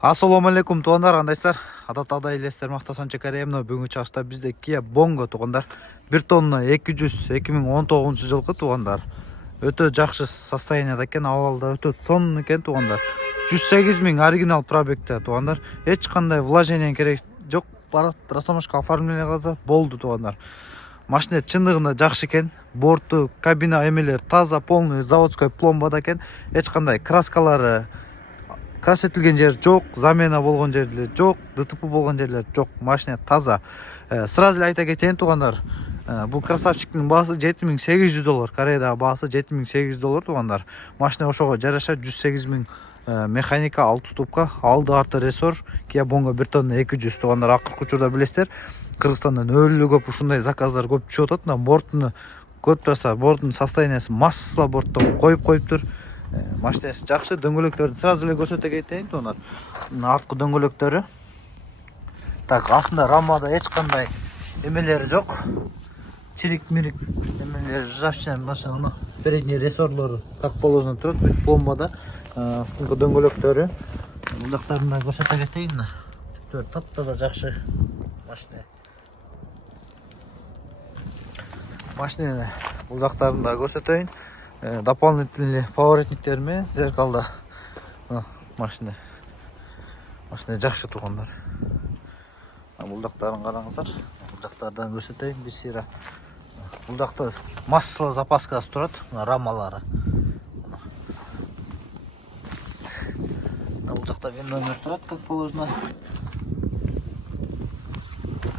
Assalamu alaikum туғандар, андайсыздар. Адаттагыдай элестер Мактасан Чекаремна бүгүнкү чыгышта бизде Kia Bongo туғандар. 1 тонна 200 2019 жылкы туғандар. Өтө жакшы состоянияда экен, абалда өтө сонун экен туғандар. 108 000 оригинал пробегте туғандар. Эч кандай вложение керек жок. Барат растамашка оформление болду туғандар. Машина чындыгында жакшы экен. Борту, кабина эмелер таза, полный заводской пломбада экен. Эч кандай краскалары крас этилген жер жок, замена болгон жерлер жок, ДТП болгон жерлер жок. Машина таза. Сразу эле айта кетейин тугандар. Бул красавчиктин баасы $7800. Кореядагы баасы $7800 тугандар. Машина ошого жараша 108 000 механика, 6 ступка, алды арты рессор, Kia Bongo 1 тонна 200 тугандар. Акыркы учурда билесиздер, Кыргызстандан өлү көп ушундай заказдар көп түшүп атат. Бортуну көрүп турасыздар, борттун состояниясы массала борттон коюптур. Машинасы жакшы, дөңгөлөктөрүн сразу эле көрсөтө кетейин тугандар. Арткы дөңгөлөктөрү. Так, астында рамада эч кандай эмелери жок. Чирик-мирик эмелери ржавчина, машина передний рессорлору как положено турат, пломбада. Астыңкы дөңгөлөктөрү. Бул жактарын да көрсөтө кетейин. Таптаза жакшы машина. Машинаны бул жактарын да көрсөтөйүн. Дополнительный поворотниктер менен зеркалда машина жакшы тугандар. Бул жактарын караңыздар. Бул жактардан көрсөтөйүн бир сыйра. Бул жакта массала запаскасы турат, рамалары. Бул жакта номер турат, как положено.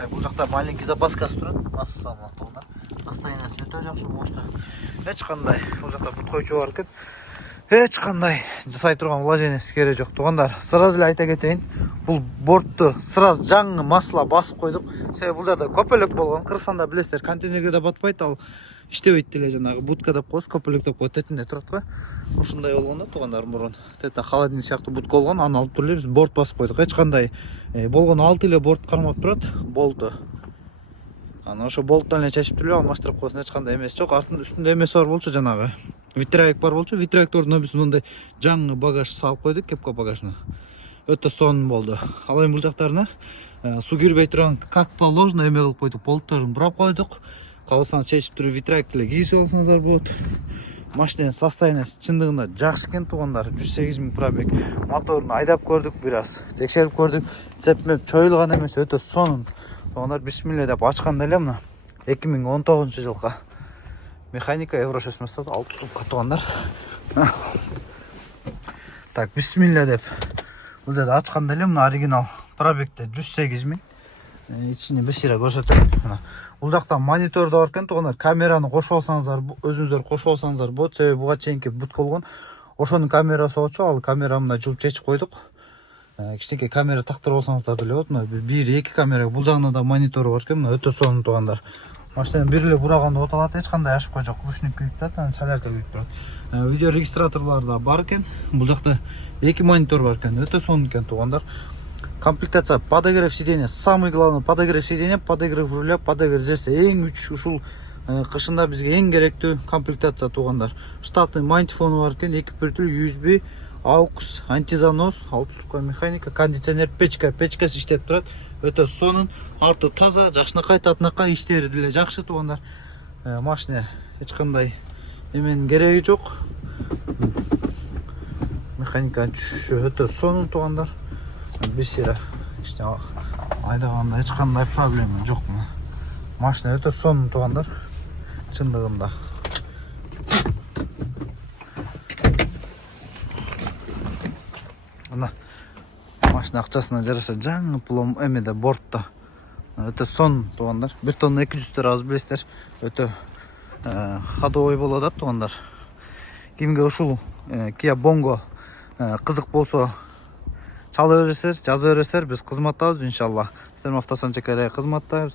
Бул жакта маленький запаскасы турат, массала тугандар. Состояниясы өтө жакшы, мосты. Эч кандай бул жакта бут койчу бар экен. Эч кандай жасай турган вложениясы керек жок тугандар. Сразу эле айта кетейин, бул бортту сразу жаңы массала басып койдук. Себеби бул жерде көпөлөк болгон. Кыргызстанда билесиздер, контейнерге да батпайт, ал иштебейт деле, жанагы будка деп коебуз, көпөлөк деп коет, тетинде турат го. Ушундай болгондо тугандар, мурун тета холодильник сыяктуу будка болгон, аны алып туруп эле биз борт басып койдук. Эч кандай болгону алты эле борт кармап турат, болду. Аны ошо болттон эле чечип туруп алмаштырып койсун, эч кандай эмеси жок. Артында үстүндө эмеси бар болчу, жанагы витрак бар болчу. Витрактордун биз мындай жаңы багаж салып койдук, кепка багажына. Өтө сонун болду. Ал эми бул жактарына суу кирбей турган как положено эме кылып койдук, болтторун бурап койдук. Калсаңыз чечип туруп витрак эле кийип алсаңыздар болот. Машинанын состояниясы чындыгында жакшы экен тугандар. 108 000 пробег. Моторун айдап көрдүк, бир аз текшерип көрдүк. Цепмеп чоюлган эмес, өтө сонун. Тугандар, бисмилля деп ачканда эле мына 2019 жылкы механика евро 6 6 ступка тугандар. Так, бисмилля деп бул жерде ачканда эле мына оригинал пробегте 108 000. Ичине бир сыйра көрсөтөм. Бул жакта монитор да бар экен тугандар. Камераны кошуп алсаңыздар, өзүңүздөр кошуп алсаңыздар болот. Себеби буга чейинки будка болгон. Ошонун камерасы болчу, ал камерамды жууп чечип койдук. Кичинекей камера тактырып алсаңыздар деле болот. Мына 1-2 камера, бул жагында да монитору бар экен. Мына өтө сонун тугандар. Машинаны бир эле бураганда от алат, эч кандай ошибка жок. Ручник күйүп турат, солярка күйүп турат. Видео регистраторлор да бар экен. Бул жакта 2 монитор бар экен. Өтө сонун экен тугандар. Комплектация подогрев сиденья. Самый главный подогрев сиденья, подогрев руля, подогрев зеркала. Эң үч ушул кышында бизге эң керектүү комплектация тугандар. Штатный мантифону бар экен, 2 бүтүл USB, AUX, антизанос, 6 ступка механика, кондиционер, печкасы иштеп турат. Өтө сонун, арты таза, жакшынакай, татынакай, иштери деле жакшы тугандар. Машина эч кандай эменин кереги жок. Механика түшүшү өтө сонун тугандар. Бир сыйра айдаганда эч кандай проблема жок. Машина өтө сонун тугандар, чындыгында. Мына машина акчасына жараша жаңы плом эмеде бортто. Өтө сонун тугандар. 1 тонна 200 аз билесиздер. Өтө ходовой болот тугандар. Кимге ушул Kia Bongo кызык болсо чала бересиздер, жаза бересиздер. Биз кызматтабыз иншалла. Сіздер Мактасан Чекаре кызматтабыз.